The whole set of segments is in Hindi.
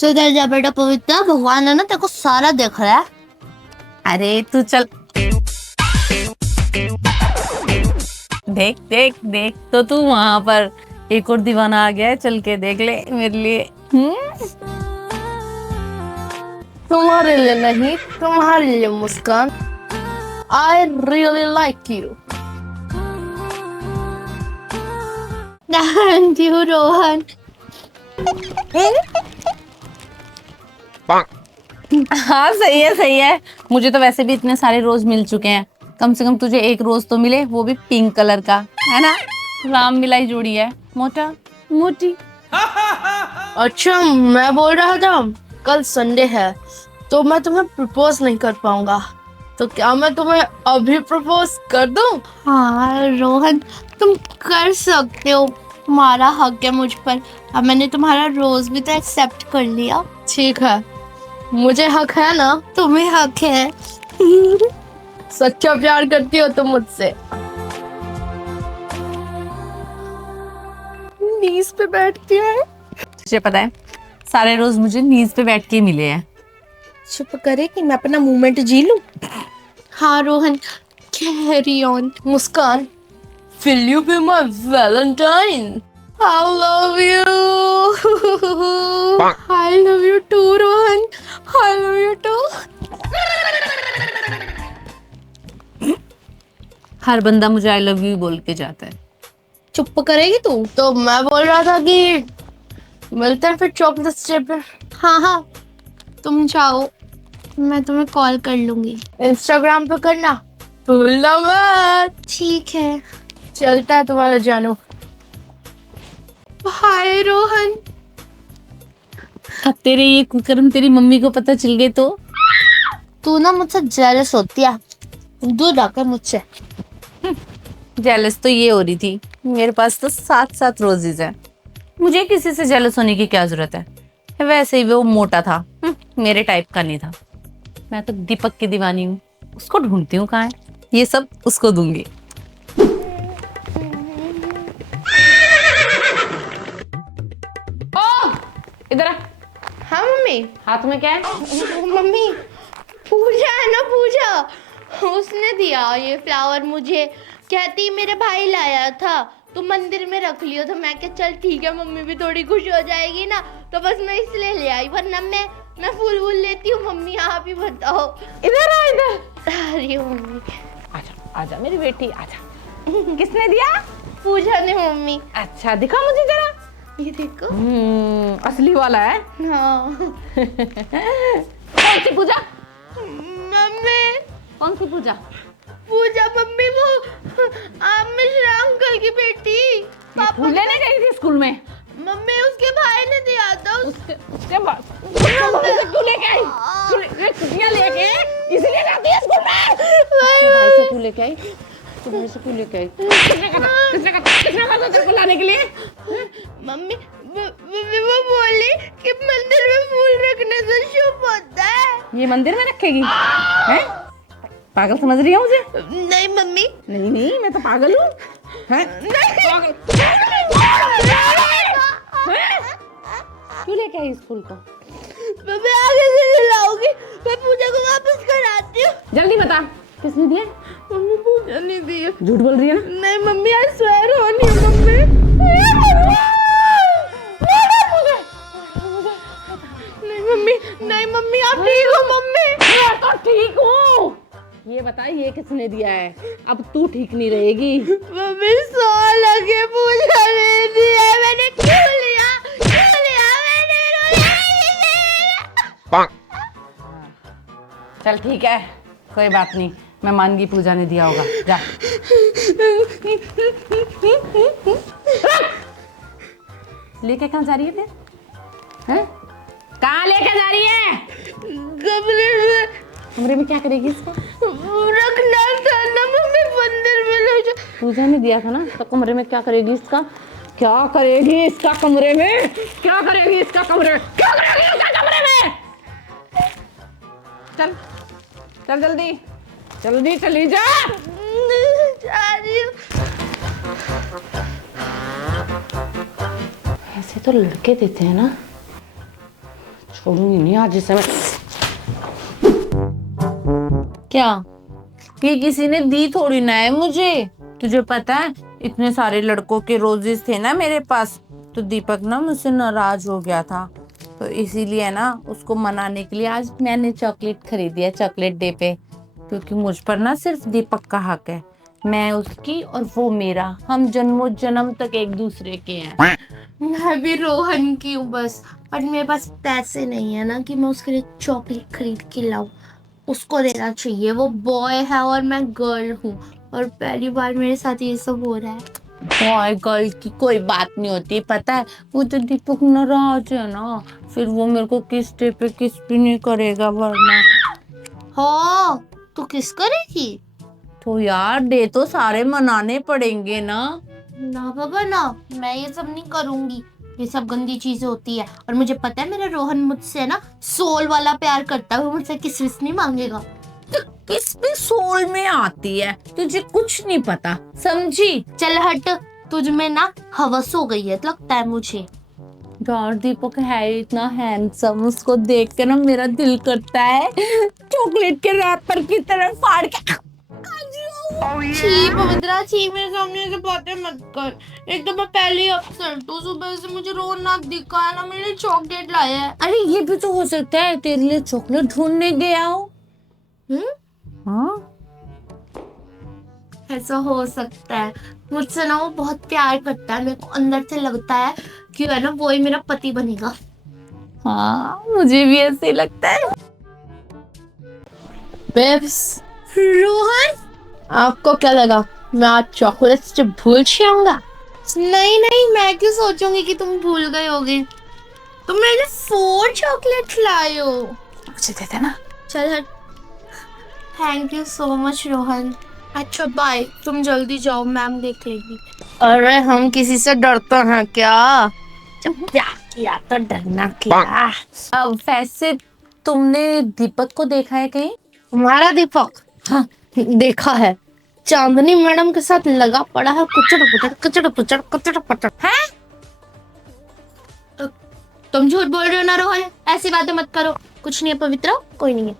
सुधर जा बेटा पवित्र, भगवान है ना तेरे को सारा देख रहा है। अरे तू चल, देख देख देख तो तू वहां पर एक और दीवाना आ गया है, चल के देख ले मेरे लिए। तुम्हारे लिए नहीं, तुम्हारे लिए मुस्कान। I really like you. Thank you, Rohan. हाँ सही है सही है। मुझे तो वैसे भी इतने सारे रोज मिल चुके हैं, कम से कम तुझे एक रोज तो मिले, वो भी पिंक कलर का, है ना। राम मिलाई जोड़ी है, मोटा मोटी। अच्छा, मैं बोल रहा था कल संडे है तो मैं तुम्हें प्रपोज नहीं कर पाऊंगा, तो क्या मैं तुम्हें अभी प्रपोज कर दूं? हाँ रोहन, तुम कर सकते हो, तुम्हारा हक है मुझ पर। अब मैंने तुम्हारा रोज भी तो एक्सेप्ट कर लिया। ठीक है, मुझे हक है ना? तुम्हें हक है। सच्चा प्यार करती हो तुम मुझसे। नीज पे बैठती है। तुझे पता है सारे रोज मुझे नीज पे बैठ के मिले हैं। चुप करे कि मैं अपना मूवमेंट जी लूं। हाँ Rohan, carry on. Muskan, will you be my Valentine? I love you. I love you too, Rohan. I love you too. हर बंदा मुझे आई लव यू बोल के जाता है। चुप करेगी तू? तो मैं बोल रहा था कि मिलते हैं फिर चॉकलेट डे पे। हाँ हाँ, तुम जाओ, मैं तुम्हें कॉल कर लूंगी। इंस्टाग्राम पे करना भूलना मत। ठीक है, चलता है तुम्हारा जानू। हाय रोहन। अब तेरे ये कुकर्म तेरी मम्मी को पता चल गए तो? तू ना मुझसे जेलस होती है, दूर रखकर मुझसे। जेलस तो ये हो रही थी, मेरे पास तो 7-7 रोजेज है, मुझे किसी से जेलस होने की क्या जरूरत है। वैसे ही वो मोटा था, मेरे टाइप का नहीं था। मैं तो दीपक की दीवानी हूँ, उसको ढूंढती हूँ कहाँ है, ये सब उसको दूंगी। ओ इधर आ। हाँ मम्मी। हाथ में क्या है? मम्मी, पूजा है ना, पूजा, उसने दिया ये फ्लावर मुझे, कहती मेरे भाई लाया था तो मंदिर में रख लियो। तो मैं क्या, चल ठीक है, मम्मी भी थोड़ी खुश हो जाएगी ना, तो बस मैं इसलिए ले आई, वरना मैं फूल वूल लेती हूँ। मम्मी आप ही बताओ। इधर आ इधर। अरे मम्मी, आजा आजा मेरी बेटी आजा। किसने दिया? पूजा ने मम्मी। अच्छा दिखा मुझे जरा। ये देखो। असली वाला है। हाँ। कौन सी पूजा? मम्मी। कौन सी पूजा? पूजा मम्मी, वो आप मिश्रा अंकल की बेटी। पापा लेने गई थी स्कूल में। मम्मी, उसके भाई ने दिया था। उसके क्यों लेके आई? क्यों लेके इसलिए जाती है स्कूल में? भाई से क्यों लेके आई? तू भाई से क्यों लेके आई? किसने कहा तेरे को लाने के लिए? मम्मी, वो बोली कि मंदिर में फूल रखने से शुभ होता है। ये मंदिर में रखेगी? हैं? पागल समझ रही है मुझे? नहीं मम्मी। नहीं नहीं, मैं तो पागल हूँ। पागल क्यों लेके आई स्कूल को? मम्मी आगे से लाऊंगी, मैं पूजा को वापस कराती हूँ। जल्दी बता, किसने दिया? मम्मी, पूजा नहीं दी। झूठ बोल रही है ना? नहीं मम्मी, आई स्वेयर होनी है मम्मी। नहीं मम्मी, नहीं मम्मी, आप ठीक हो मम्मी? मैं तो ठीक हूँ। ये बता, ये किसने दिया है? अब तू ठीक नहीं रहेगी। मम्मी 100 लगे, पूजा ने दिया, मैंने क्यों लिया? चल ठीक है, कोई बात नहीं, मैं मान गई पूजा ने दिया होगा। जा। लेके कहाँ जा रही है फिर? हैं? कहाँ लेके जा रही है? कमरे में। कमरे में क्या करेगी इसको? रखना था ना मम्मी, मंदिर में ले जा। पूजा ने दिया था ना, तो कमरे में क्या करेगी इसका? क्या करेगी इसका कमरे में? क्या करेगी इसका कमरे में? क्या करेगी इसका कमरे में? चल चल जल्दी जल्दी चली जा। जा रही हूँ। ऐसे तो लड़के देते हैं ना, छोड़ूंगी नहीं आज इसे मैं। क्या ये किसी ने दी थोड़ी ना है मुझे। तुझे पता है इतने सारे लड़कों के रोजेस थे ना मेरे पास, तो दीपक ना मुझसे नाराज हो गया था, तो इसीलिए ना उसको मनाने के लिए आज मैंने चॉकलेट खरीदी है चॉकलेट डे पे, क्योंकि मुझ पर ना सिर्फ दीपक का हक है। मैं उसकी और वो मेरा, हम जन्मों जन्म तक एक दूसरे के हैं। मैं भी रोहन की हूँ बस, पर मेरे पास पैसे नहीं है ना कि मैं उसके लिए चॉकलेट खरीद के लाऊं। उसको देना चाहिए, वो बॉय है और मैं गर्ल हूँ, और पहली बार मेरे साथ ये सब हो रहा है। बॉय गर्ल की कोई बात नहीं होती, पता है वो तो दीपक नाराज है ना, फिर वो मेरे को किस डे पे किस भी नहीं करेगा वरना। हो तू किस करेगी? तो यार डे तो सारे मनाने पड़ेंगे ना। ना बाबा ना, मैं ये सब नहीं करूंगी। ये सब गंदी चीजें होती है, और मुझे पता है मेरा रोहन मुझसे ना सोल वाला प्यार करता है, वो मुझसे किस नहीं मांगेगा। तो किस भी सोल में आती है, तुझे कुछ नहीं पता समझी। चल हट, तुझ में ना हवस हो गई है लगता है मुझे। यार दीपक है इतना हैंडसम, उसको देख के ना मेरा दिल करता है चॉकलेट के रैपर की तरह फाड़ के खा जाऊं। छी पवित्रा छी, मेरे सामने ऐसे बातें मत कर। एक तो मैं पहले ही अपसेट हूँ, सुबह से मुझे रोना दिखा है ना, मेरे लिए चॉकलेट लाया है। अरे ये भी तो हो सकता है तेरे लिए चॉकलेट ढूंढने गया हो। हाँ ऐसा हो सकता है। मुझसे ना वो बहुत प्यार करता है, मेरे को अंदर से लगता है कि है ना वो ही मेरा पति बनेगा। हाँ मुझे भी ऐसे ही लगता है। बेब्स, रोहन आपको क्या लगा मैं आज चॉकलेट से भूल जाऊंगा? नहीं नहीं, मैं क्यों सोचूंगी कि तुम भूल गए होगे। तुम मेरे लिए 4 चॉकलेट लाए हो। मुझे दे देना। चल हट। Thank you so much Rohan. अच्छा बाय, तुम जल्दी जाओ, मैम देख लेगी। अरे हम किसी से डरते हैं क्या? जब प्यार किया तो डरना क्या? अब वैसे तुमने दीपक को देखा है कहीं? हमारा दीपक? हाँ देखा है, चांदनी मैडम के साथ लगा पड़ा है, कुचड़ पुचड़ है। तुम झूठ बोल रहे हो ना रोहन, ऐसी बातें मत करो। कुछ नहीं है पवित्रा, कोई नहीं है।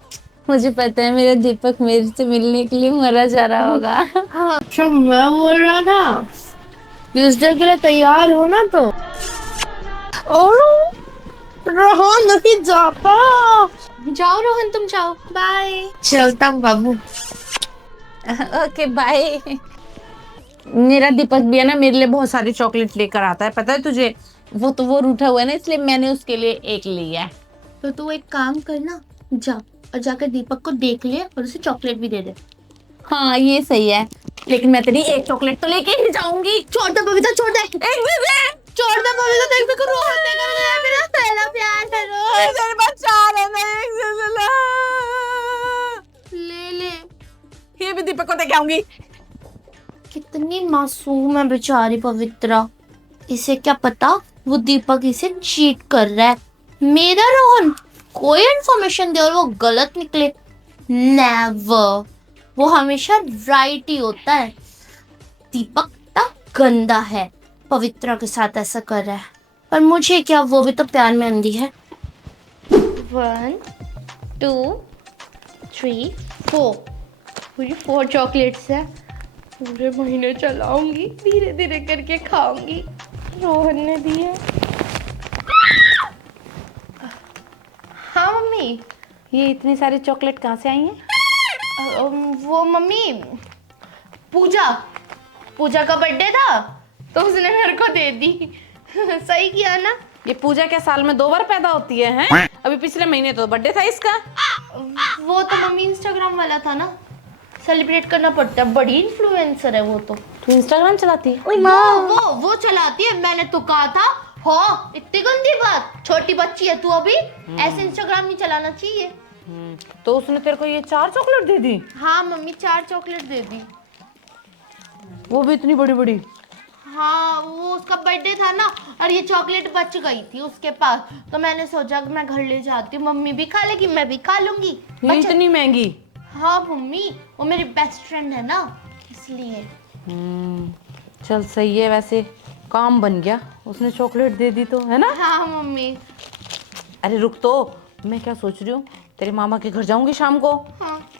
मुझे पता है मेरा दीपक मेरे से मिलने के लिए मरा जा रहा होगा। हाँ अच्छा, मैं बोल रहा था इस डे के लिए तैयार हो ना तो। और रोहन नहीं जाता। जाओ रोहन, तुम जाओ, बाय। चलता हूँ बाबू। Okay bye. मेरा दीपक भी है ना मेरे लिए बहुत सारी चॉकलेट लेकर आता है, पता है तुझे। वो रूठा हुआ है ना, इसलिए मैंने उसके लिए एक लिया है। तो तू एक काम करना, जा और जाकर दीपक को देख ले और उसे चॉकलेट भी दे दे। हाँ ये सही है, लेकिन मैं तेरी एक चॉकलेट तो लेके ही जाऊंगी। छोड़ दे बबीता, छोड़ दे। एक भी दे। छोड़ दे बबीता, देख मेरे को रोहन देगा, मेरा पहला प्यार है रोहन। तेरे पास चार है, मैं एक से ला। ले ले। ये भी दीपक को देके आऊंगी। कितनी मासूम है बेचारी पवित्रा, इसे क्या पता वो दीपक इसे चीट कर रहा है। मेरा रोहन कोई इन्फॉर्मेशन दे और वो गलत निकले, नेवर। वो हमेशा राइट ही होता है। दीपक तो गंदा है, पवित्रा के साथ ऐसा कर रहा है, पर मुझे क्या, वो भी तो प्यार में अंधी है। 1 2 3 4, पूरी 4 चॉकलेट्स है। पूरे महीने चलाऊंगी, धीरे धीरे करके खाऊंगी। रोहन ने दी है। हाँ मम्मी। ये इतनी सारी चॉकलेट कहाँ से आई हैं? वो मम्मी, पूजा पूजा का बर्थडे था तो उसने मेरे को दे दी। सही किया ना? ये पूजा क्या साल में 2 बार पैदा होती है हैं? अभी पिछले महीने तो बर्थडे था इसका। वो तो मम्मी इंस्टाग्राम वाला था ना, सेलिब्रेट करना पड़ता है, बड़ी इन्फ्लुएंसर है वो तो। तू इंस्टाग्राम चलाती है? वो चलाती है, मैंने तो कहा था। हाँ इतनी गंदी बात, छोटी बच्ची है तू अभी, ऐसे इंस्टाग्राम नहीं चलाना चाहिए। तो उसने तेरे को ये 4 चॉकलेट दे दी? हाँ मम्मी 4 चॉकलेट दे दी। वो भी इतनी बड़ी बड़ी? हाँ वो उसका बर्थडे था ना, और ये चॉकलेट बच गई थी उसके पास, तो मैंने सोचा कि मैं घर ले जाती हूँ, मम्मी भी खा लेगी मैं भी खा लूंगी। ये इतनी महंगी? हाँ मम्मी, वो मेरी बेस्ट फ्रेंड है ना, इसलिए। चल सही है, वैसे काम बन गया, उसने चॉकलेट दे दी तो, है ना? हाँ मम्मी। अरे रुक तो, मैं क्या सोच रही हूँ, तेरे मामा के घर जाऊंगी शाम को।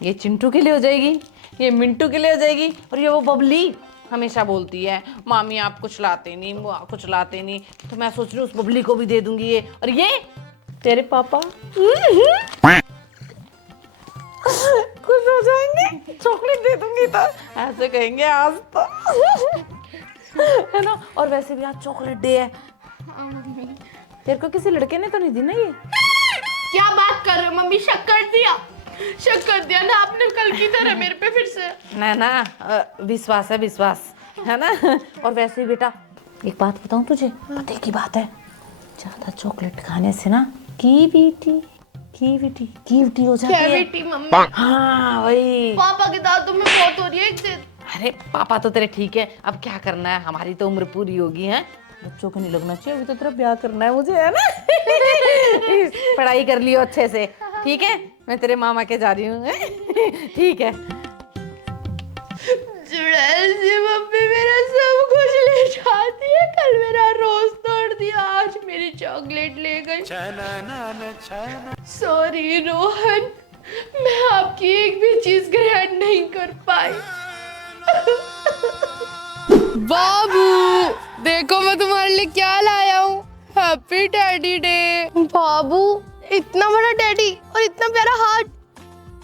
ये चिंटू के लिए हो जाएगी, ये मिंटू के लिए हो जाएगी, और ये वो बबली हमेशा बोलती है मामी आप कुछ लाते नहीं, वो कुछ लाते नहीं, तो मैं सोच रही हूँ उस बबली को भी दे दूंगी ये, और ये तेरे पापा खुश हो जाएंगे, चॉकलेट दे दूंगी तो ऐसे कहेंगे आज तो है ना। और वैसे भी आज चॉकलेट डे है। तेरे को किसी लड़के ने तो नहीं दी ना ये? क्या बात कर रहे हो मम्मी? शक कर दिया ना आपने कल की तरह मेरे पे फिर से। ना विश्वास है, विश्वास है ना। और वैसे ही बेटा एक बात बताऊं तुझे, पते की बात है, ज्यादा चॉकलेट खाने से ना कीविटी हो जाती है। Cavity mummy? हाँ वही। पापा के दांतों में बहुत हो रही है एक दिन। अरे पापा तो तेरे ठीक है, अब क्या करना है, हमारी तो उम्र पूरी होगी है, बच्चों को नहीं लगना चाहिए, अभी तो तेरा ब्याह करना है मुझे, है ना। पढ़ाई कर लियो अच्छे से, ठीक है, मैं तेरे मामा के जा रही हूँ। ठीक है। चुड़ैल सी मम्मी मेरा सब कुछ ले जाती है, कल मेरा रोज तोड़ दिया, आज मेरी चॉकलेट ले गई। सॉरी रोहन, मैं आपकी एक भी चीज ग्रहण नहीं कर पाई। बाबू देखो मैं तुम्हारे लिए क्या लाया हूँ, हैप्पी डैडी डे। बाबू इतना बड़ा डैडी और इतना प्यारा हार्ट,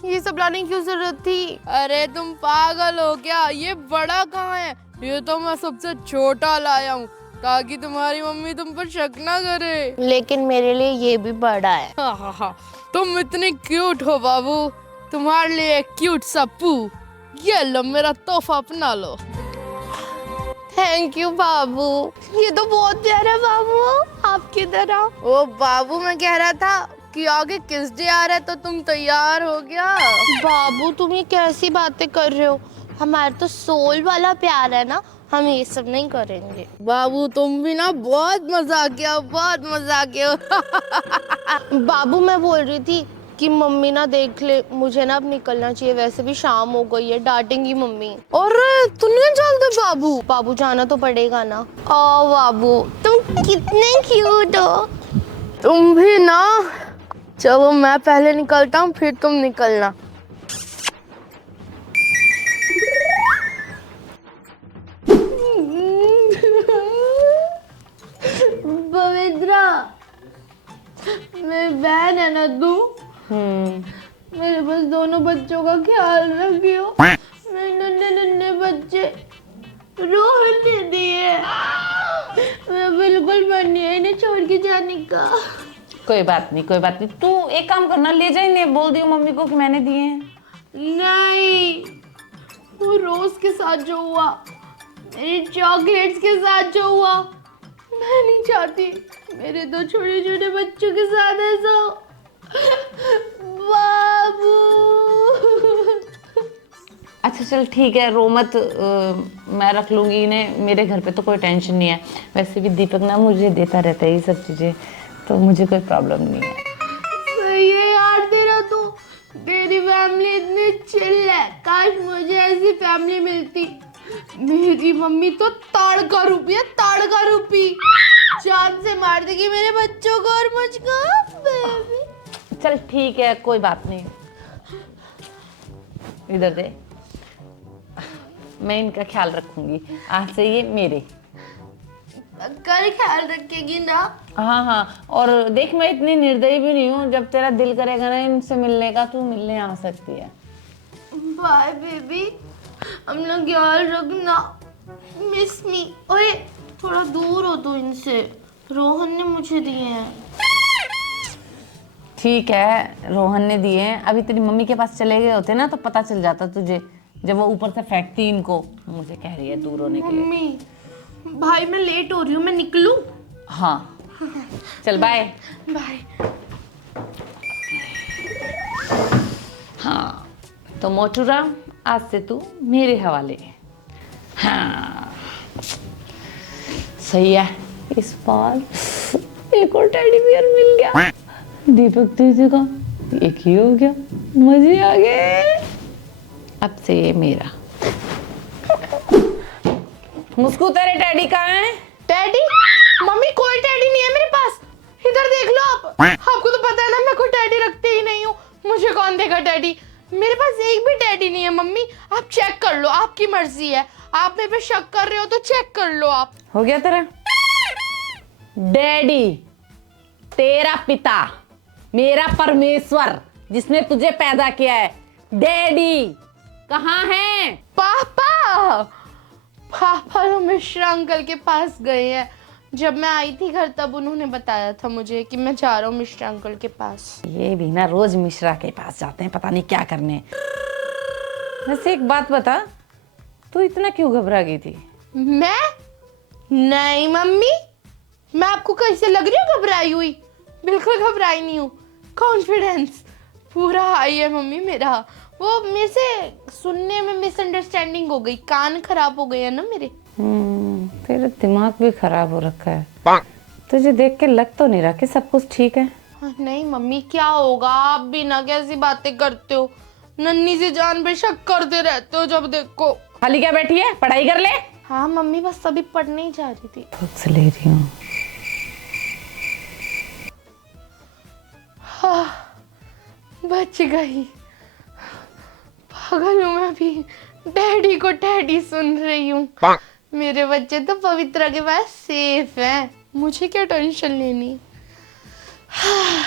ये सब लाने की क्यों जरूरत थी? अरे तुम पागल हो क्या, ये बड़ा कहाँ है, ये तो मैं सबसे छोटा लाया हूँ ताकि तुम्हारी मम्मी तुम पर शक ना करे। लेकिन मेरे लिए ये भी बड़ा है। हाँ, तुम इतनी क्यूट हो बाबू, तुम्हारे लिए क्यूट सा पू, ये लो मेरा तोहफा अपना लो। थैंक यू बाबू, ये तो बहुत प्यारा है बाबू, आपकी तरह। ओ बाबू मैं कह रहा था कि आगे किस डे आ रहा है तो तुम तैयार हो गया? बाबू तुम ये कैसी बातें कर रहे हो, हमारा तो सोल वाला प्यार है ना, हम ये सब नहीं करेंगे। बाबू तुम भी ना बहुत मजाकिया हो। बाबू मैं बोल रही थी कि मम्मी ना देख ले, मुझे ना अब निकलना चाहिए, वैसे भी शाम हो गई है, डांटेंगी मम्मी। और तुम नहीं चलते बाबू? बाबू जाना तो पड़ेगा ना। ओ बाबू तुम कितने क्यूट हो। तुम भी ना, चलो मैं पहले निकलता हूँ फिर तुम निकलना। पवित्रा मेरी बहन है ना तू, मेरे बस दोनों बच्चों का ख्याल रखियो, मेरे नन्हे नन्हे बच्चे रोहन ने दिए, मैं बिल्कुल मन नहीं है इन्हें छोड़ के जाने का। कोई बात नहीं, तू एक काम करना, ले जा इन्हें, बोल दियो मम्मी को कि मैंने दिए हैं। नहीं, वो रोज के साथ जो हुआ, मेरी चॉकलेट्स के साथ जो हुआ, मैं नहीं चाहती मेरे दो छोटे छोटे बच्चों के साथ ऐसा हो। बाबू अच्छा चल ठीक है, रो मत, मैं रख लूंगी इन्हें, मेरे घर पे तो कोई टेंशन नहीं है, वैसे भी दीपक ना मुझे देता रहता है ये सब चीजें, तो मुझे कोई प्रॉब्लम नहीं है। सही है यार तेरा तो, तेरी फैमिली इतनी चिल है, काश मुझे ऐसी फैमिली मिलती। मेरी मम्मी तो ताड़का रूपी है, ताड़का रूपी, जान से मार देगी मेरे बच्चों को और मुझको। बेबी चल ठीक है, कोई बात नहीं, इधर दे, मैं इनका ख्याल रखूंगी, आज से ये मेरे। कल ख्याल रखेगी ना? हाँ, और देख मैं इतनी निर्दयी भी नहीं हूँ, जब तेरा दिल करेगा ना इनसे मिलने का, तू मिलने आ सकती है। बाय बेबी, हम लोग ख्याल रखना, मिस मी। ओए थोड़ा दूर हो तू इनसे, रोहन ने मुझे दिए हैं। ठीक है, रोहन ने दिए हैं, अभी तेरी मम्मी के पास चले गए होते ना तो पता चल जाता तुझे, जब वो ऊपर से फेंकती इनको, मुझे कह रही है दूर होने के लिए। मम्मी भाई मैं लेट हो रही हूँ, मैं निकलूं? हाँ चल बाय बाय। हाँ तो मोटूराम, आज से तू मेरे हवाले। हाँ सही है, इस बार एक और टेडी बियर मिल गया, दीपक दीदी का एक ही हो गया, मजे आ गए, अब से ये मेरा। मुस्कू तेरे टेडी कहाँ है? टेडी? मम्मी कोई टेडी नहीं है मेरे पास, इधर देख लो आप, आपको तो पता है ना मैं कोई टैडी रखती ही नहीं हूँ, मुझे कौन देगा टैडी? मेरे पास एक भी टैडी नहीं है मम्मी, आप चेक कर लो, आपकी मर्जी है, आप मेरे पे शक कर रहे हो तो चेक कर लो आप। हो गया तेरा डैडी, तेरा पिता, मेरा परमेश्वर जिसने तुझे पैदा किया है, डैडी कहाँ है? पापा, पापा तो मिश्रा अंकल के पास गए हैं। जब मैं आई थी घर तब उन्होंने बताया था मुझे कि मैं जा रहा हूँ मिश्रा अंकल के पास। ये भी ना रोज मिश्रा के पास जाते हैं, पता नहीं क्या करने। वैसे एक बात बता, तू इतना क्यों घबरा गई थी? मैं? नहीं मम्मी, मैं आपको कैसे लग रही हूँ घबराई हुई? बिल्कुल घबराई नहीं हूँ, कॉन्फिडेंस पूरा हाई है मम्मी मेरा। वो मेरे से सुनने में मिसअंडरस्टैंडिंग हो गई, कान खराब हो गए हैं ना मेरे। तेरा दिमाग भी खराब हो रखा है। तुझे देख के लग तो नहीं रहा कि सब कुछ ठीक है। नहीं मम्मी, क्या होगा, आप भी ना कैसी बातें करते हो, नन्ही सी जान पे शक करते रहते हो जब देखो। खाली क्या बैठी है, पढ़ाई कर ले। हाँ मम्मी, बस अभी पढ़ने ही जा रही थी। खुद से ले रही हूँ। हाँ, बच गई। पागल हूँ मैं भी, डैडी को टैडी सुन रही हूँ। मेरे बच्चे तो पवित्रा के पास सेफ हैं, मुझे क्या टेंशन लेनी। हाँ।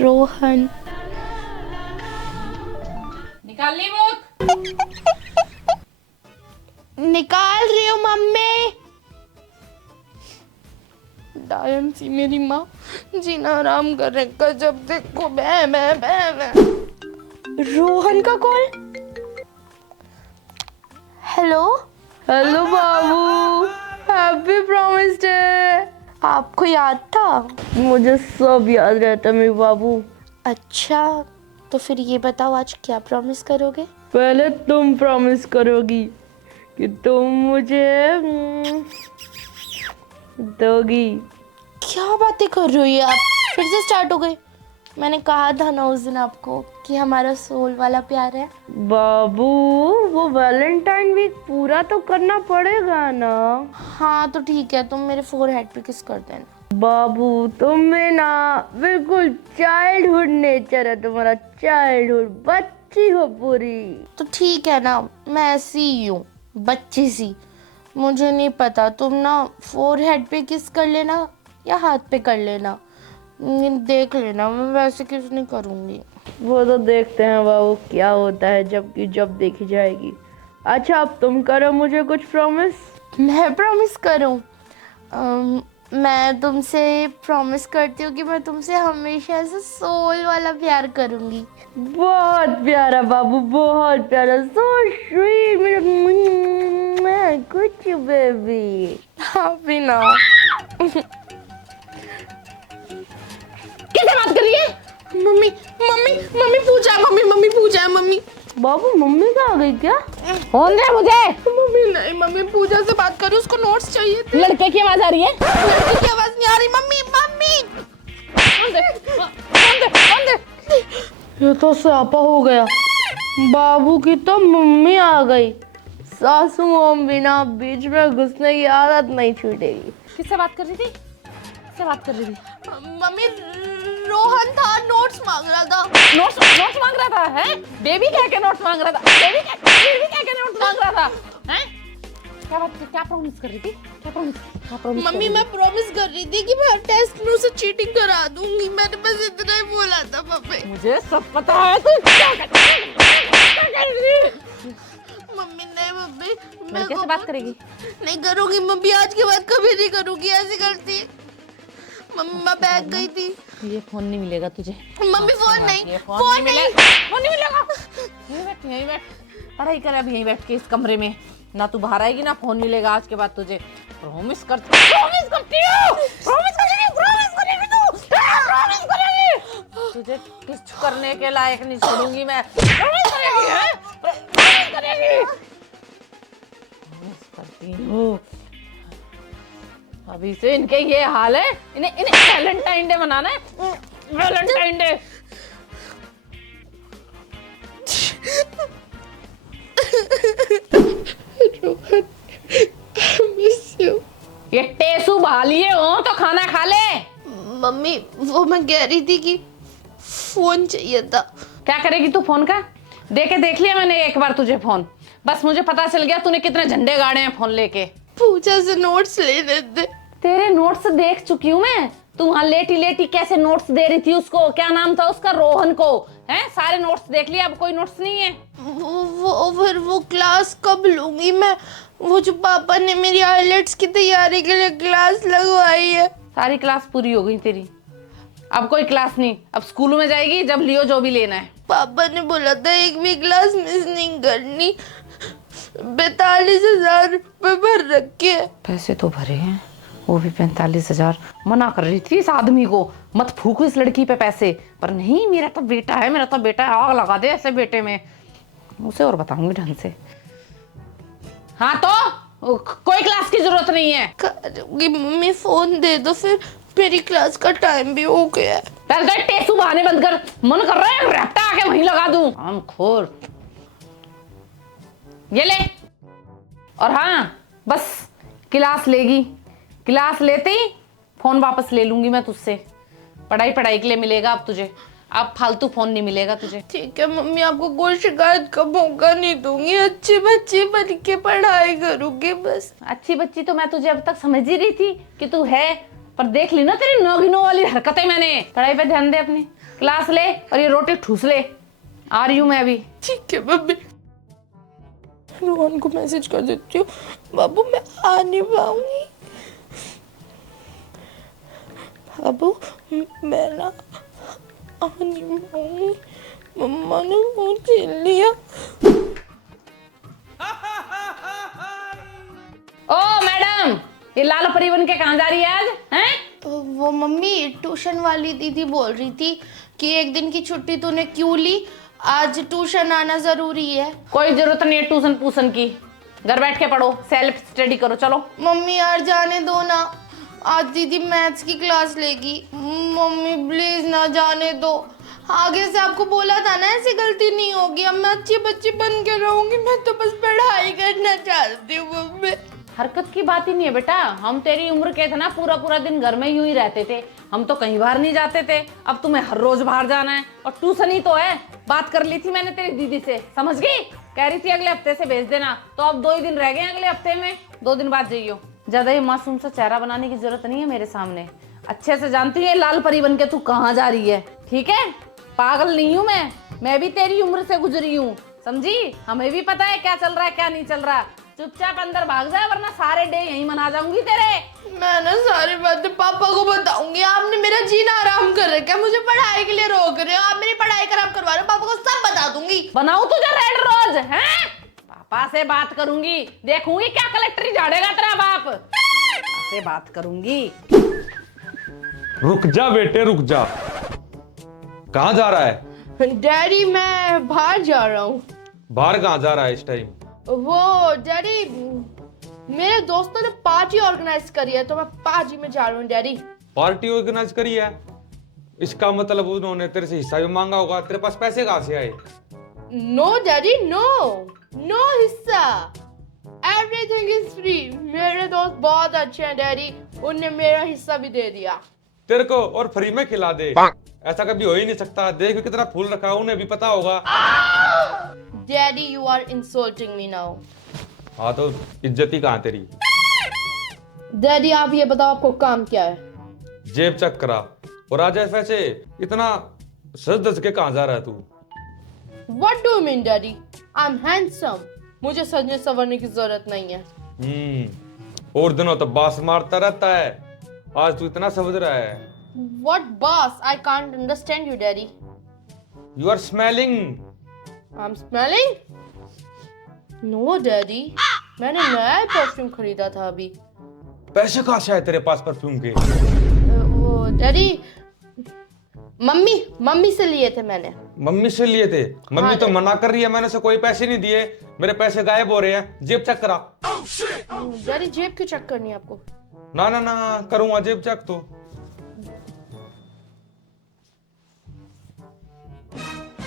रोहन, निकाल ली बुक? निकाल रही हूँ मम्मी। डायन सी मेरी माँ जीना आराम कर रखा, जब देखो मैं मैं। रोहन का कॉल। हेलो हेलो बाबू, हैप्पी प्रॉमिस डे। आपको याद था? मुझे सब याद रहता मेरे बाबू। अच्छा, तो फिर ये बताओ आज क्या प्रॉमिस करोगे? पहले तुम प्रॉमिस करोगी कि तुम मुझे दोगी। क्या बातें कर रही हो ये आप? फिर से स्टार्ट हो गई। मैंने कहा था ना उस दिन आपको कि हमारा सोल वाला प्यार है। बाबू, वो वैलेंटाइन वीक पूरा तो करना पड़ेगा ना। हाँ तो ठीक है, तुम मेरे फोरहेड पे किस कर देना। बाबू, तुम में ना बिल्कुल चाइल्डहुड नेचर है तुम्हारा, चाइल्डहुड, बच्ची हो पूरी। तो ठीक है ना, मैं ऐसी ही हूँ, बच्ची सी। मुझे नहीं पता, तुम ना फोरहेड पे किस कर लेना या हाथ पे कर लेना, देख लेना, मैं वैसे किस नहीं करूँगी। वो तो देखते हैं बाबू क्या होता है, जब देखी जाएगी। अच्छा, अब तुम करो मुझे कुछ प्रॉमिस। मैं प्रॉमिस करूँ? मैं तुमसे प्रॉमिस करती हूँ कि मैं तुमसे हमेशा से सोल वाला प्यार करूँगी। बहुत प्यारा बाबू, बहुत प्यारा, सो स्वीट मेरा कुछ बेबी। हाँ भी ना। किससे बात कर रही है? मम्मी मम्मी मम्मी पूजा है, मम्मी पूजा है मम्मी। बाबू, मम्मी कहाँ आ गई क्या? फोन दे मुझे। मम्मी नहीं, मम्मी पूजा से बात करी, उसको नोट्स चाहिए थे। लड़के की आवाज आ रही है? लड़के की आवाज नहीं आ रही मम्मी। फोन दे। ये तो स्यापा हो गया, बाबू की तो मम्मी आ गई। सासू मom भी ना बीच में घुसने की आदत नहीं छूटेगी। किससे बात कर रही थी? किससे बात कर रही थी? मम्मी, रोहन था, नोट्स मांग रहा था। नोट्स मांग रहा था? है बेबी कह के नोट्स मांग रहा था? बेबी कह के नोट्स मांग रहा था? हैं? क्या प्रॉमिस कर रही थी? क्या प्रॉमिस? मम्मी, मैं प्रॉमिस कर रही थी कि मैं टेस्ट में उसे चीटिंग करा दूंगी, मैंने बस इतना ही बोला था पापा। मुझे सब पता है तू क्या कर रही है। मम्मी नहीं, मम्मी मैं कैसे बात करेगी? नहीं करूंगी मम्मी, आज के बाद कभी नहीं करूंगी, ऐसी करती। मम्मी मैं बैग गई थी। ये फोन नहीं मिलेगा तुझे। मम्मी फोन नहीं, फोन नहीं मिलेगा। यहीं बैठ पढ़ाई कर अभी, यहीं बैठ के इस कमरे में, ना तू बाहर आएगी ना फोन मिलेगा आज के बाद तुझे। प्रॉमिस करती तुझे किस करने के लायक नहीं छोड़ूंगी मैं। प्रॉमिस करती हूँ। अभी से इनके ये हाल है, इन्हें वैलेंटाइन डे मनाना है, Valentine day. Rohan, I miss you. ये टेसू बहा लिए हो तो खाना खा ले। मम्मी वो मैं कह रही थी कि फोन चाहिए था। क्या करेगी तू फोन का? देख लिया मैंने एक बार तुझे फोन, बस मुझे पता चल गया तूने कितने झंडे गाड़े हैं फोन लेके। पूजा से नोट्स ले लेते। तेरे नोट्स देख चुकी हूँ मैं। तू वहां लेटी लेटी कैसे नोट्स दे रही थी उसको, क्या नाम था उसका, रोहन को, हैं? सारे नोट्स देख लिया, अब कोई नोट्स नहीं है। फिर वो क्लास कब लूंगी मैं? वो जो पापा ने मेरी आईलेट्स की तैयारी के लिए क्लास लगवाई है। सारी क्लास पूरी हो गई तेरी, अब कोई क्लास नहीं, अब स्कूल में जाएगी जब लियो जो भी लेना है। पापा ने बोला था एक भी क्लास मिस नहीं करनी। 42,000 रुपए भर रखे हैं। पैसे तो भरे हैं, वो भी 45,000। मना कर रही थी इस आदमी को, मत फूको इस लड़की पे पैसे, पर नहीं, मेरा तो बेटा है, मेरा तो बेटा है, आग लगा दे ऐसे बेटे में। उसे और बताऊंगी ढंग से। हाँ तो कोई क्लास की जरूरत नहीं है। करूंगी मम्मी, फोन दे दो, फिर मेरी क्लास का टाइम भी हो गया है। पहले टेसू बहाने बंद कर, मन कर रहा है रैप्टा आके वहीं लगा दूं। हम खोर, ये ले। और हाँ बस, क्लास लेगी, क्लास लेते ही फोन वापस ले लूंगी मैं तुझसे। पढ़ाई के लिए मिलेगा अब तुझे, अब फालतू फोन नहीं मिलेगा तुझे। ठीक है मम्मी, आपको कोई शिकायत का मौका नहीं दूंगी। अच्छी बच्ची बन के पढ़ाई करूंगी बस। अच्छी बच्ची तो मैं तुझे अब तक समझ ही रही थी कि तू है, पर देख ली ना तेरी नौगिनों वाली हरकतें मैंने। पढ़ाई पे ध्यान दे अपनी, क्लास ले और ये रोटी ठूस ले। आ रही हूँ मैं अभी। ठीक है मम्मी, रोहन को मैसेज कर देती हूँ। बाबू मैं आ नहीं पाऊंगी। बाबू मैं ना आ नहीं पाऊंगी, मम्मा ने फोन छीन लिया। ओ मैडम, ये लाल परिवन के कहाँ जा रही है आज, हैं? वो मम्मी ट्यूशन वाली दीदी बोल रही थी कि एक दिन की छुट्टी तूने क्यों ली, आज ट्यूशन आना जरूरी है। कोई जरूरत नहीं है ट्यूशन पूसन की, घर बैठ के पढ़ो, सेल्फ स्टडी करो। चलो मम्मी यार जाने दो ना, आज दीदी मैथ्स की क्लास लेगी। मम्मी प्लीज ना जाने दो, आगे से आपको बोला था ना ऐसी गलती नहीं होगी। अब मैं अच्छी बच्ची बन के रहूंगी, मैं तो बस पढ़ाई करना चाहती हूँ मम्मी। हरकत की बात ही नहीं है बेटा, हम तेरी उम्र के थे ना, पूरा पूरा दिन घर में यूं ही रहते थे, हम तो कहीं बाहर नहीं जाते थे। अब तुम्हें हर रोज बाहर जाना है, और ट्यूशन ही तो है। बात कर ली थी मैंने तेरी दीदी से, समझ गई? कह रही थी अगले हफ्ते से भेज देना, तो अब 2 ही दिन रह गए अगले हफ्ते में, 2 दिन बाद जाइयो। ज्यादा ही मासूम सा चेहरा बनाने की जरूरत नहीं है मेरे सामने, अच्छे से जानती है लाल परी बन के तू कहाँ जा रही है, ठीक है? पागल नहीं हूँ मैं भी तेरी उम्र से गुजरी हूँ, समझी? हमें भी पता है क्या चल रहा है क्या नहीं चल रहा। चुपचाप अंदर भाग जा, वरना सारे डे यहीं मना जाऊंगी तेरे। मैं ना सारी बातें पापा को बताऊंगी। आपने मेरा जीना आराम कर रखा है, मुझे पढ़ाई के लिए रोक रहे हो, आप मेरी पढ़ाई खराब करवा रहे हो। पापा को सब बता दूंगी। बनाऊं तुझे रेड रोज, हैं? पापा से बात करूंगी, देखूंगी क्या कलेक्टर ही झाड़ेगा तेरा बाप। पापा से बात करूंगी। रुक जा बेटे रुक जा, कहाँ जा रहा है? डैडी मैं बाहर जा रहा हूँ। बाहर कहाँ जा रहा है इस टाइम? वो डैडी मेरे दोस्तों ने पार्टी ऑर्गेनाइज करी है, तो मैं पार्टी में जा रहा हूँ डैडी। पार्टी ऑर्गेनाइज करी है? इसका मतलब उन्होंने तेरे से हिस्सा भी मांगा होगा। तेरे पास पैसे कहाँ से आए? नो डैडी नो हिस्सा, एवरीथिंग इज फ्री। मेरे दोस्त बहुत अच्छे हैं डैडी, उनने मेरा हिस्सा भी दे दिया। तेरे को और फ्री में खिला दे, ऐसा कभी हो ही नहीं सकता। देख कितना फूल रखा है, उन्हें भी पता होगा। Daddy you are insulting me now. हाँ तो इज्जत ही कहाँ तेरी? डैडी आप ये बताओ आपको काम क्या है? जेब चेक करा और आ जाए पैसे। इतना सज धज के कहाँ जा रहा है तू? What do you mean daddy? I'm handsome, मुझे सजने संवरने की जरूरत नहीं है। और दिनों तो बास मारता रहता है, आज तू इतना समझ रहा है। What boss? I can't understand you daddy. You are smelling. I'm smelling? No daddy, मैंने नया परफ्यूम खरीदा था अभी। पैसे कहाँ से आए तेरे पास परफ्यूम के? वो डैडी मम्मी से लिए थे मैंने। मम्मी से लिए थे? मम्मी हाँ, तो मना कर रही है, मैंने से कोई पैसे नहीं दिए, मेरे पैसे गायब हो रहे हैं। जेब चेक करा। डैडी जेब क्यों चेक करनी है आपको? ना ना ना करूंगा जेब चेक तो।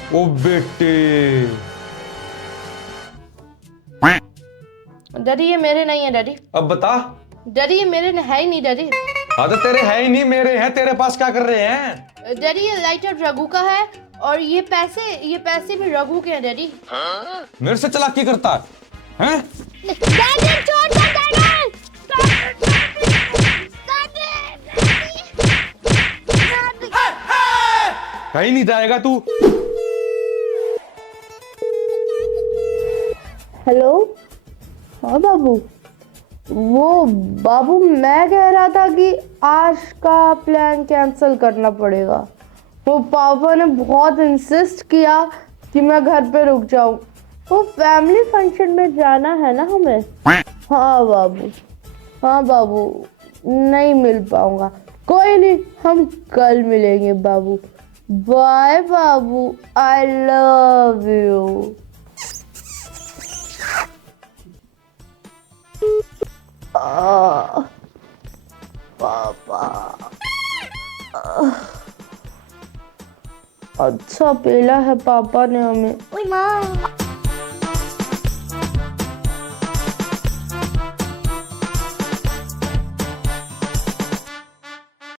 ओ बेटे, डैडी ये मेरे नहीं है डैडी। अब बता डैडी ये मेरे है ही नहीं डैडी। हाँ तो तेरे है ही नहीं, मेरे हैं। तेरे पास क्या कर रहे हैं? डैडी ये लाइटर रघु का है और ये पैसे भी रघु के हैं डैडी। मेरे से चालाकी करता है हैं? डैडी छोड़ दो डैडी। कहीं नहीं जाएगा तू। हेलो। हाँ बाबू। वो बाबू मैं कह रहा था कि आज का प्लान कैंसिल करना पड़ेगा। वो पापा ने बहुत इंसिस्ट किया कि मैं घर पे रुक जाऊं। वो फैमिली फंक्शन में जाना है ना हमें। हाँ बाबू। हाँ बाबू नहीं मिल पाऊंगा। कोई नहीं हम कल मिलेंगे बाबू। बाय बाबू आई लव यू। पापा अच्छा पेला है पापा ने हमें।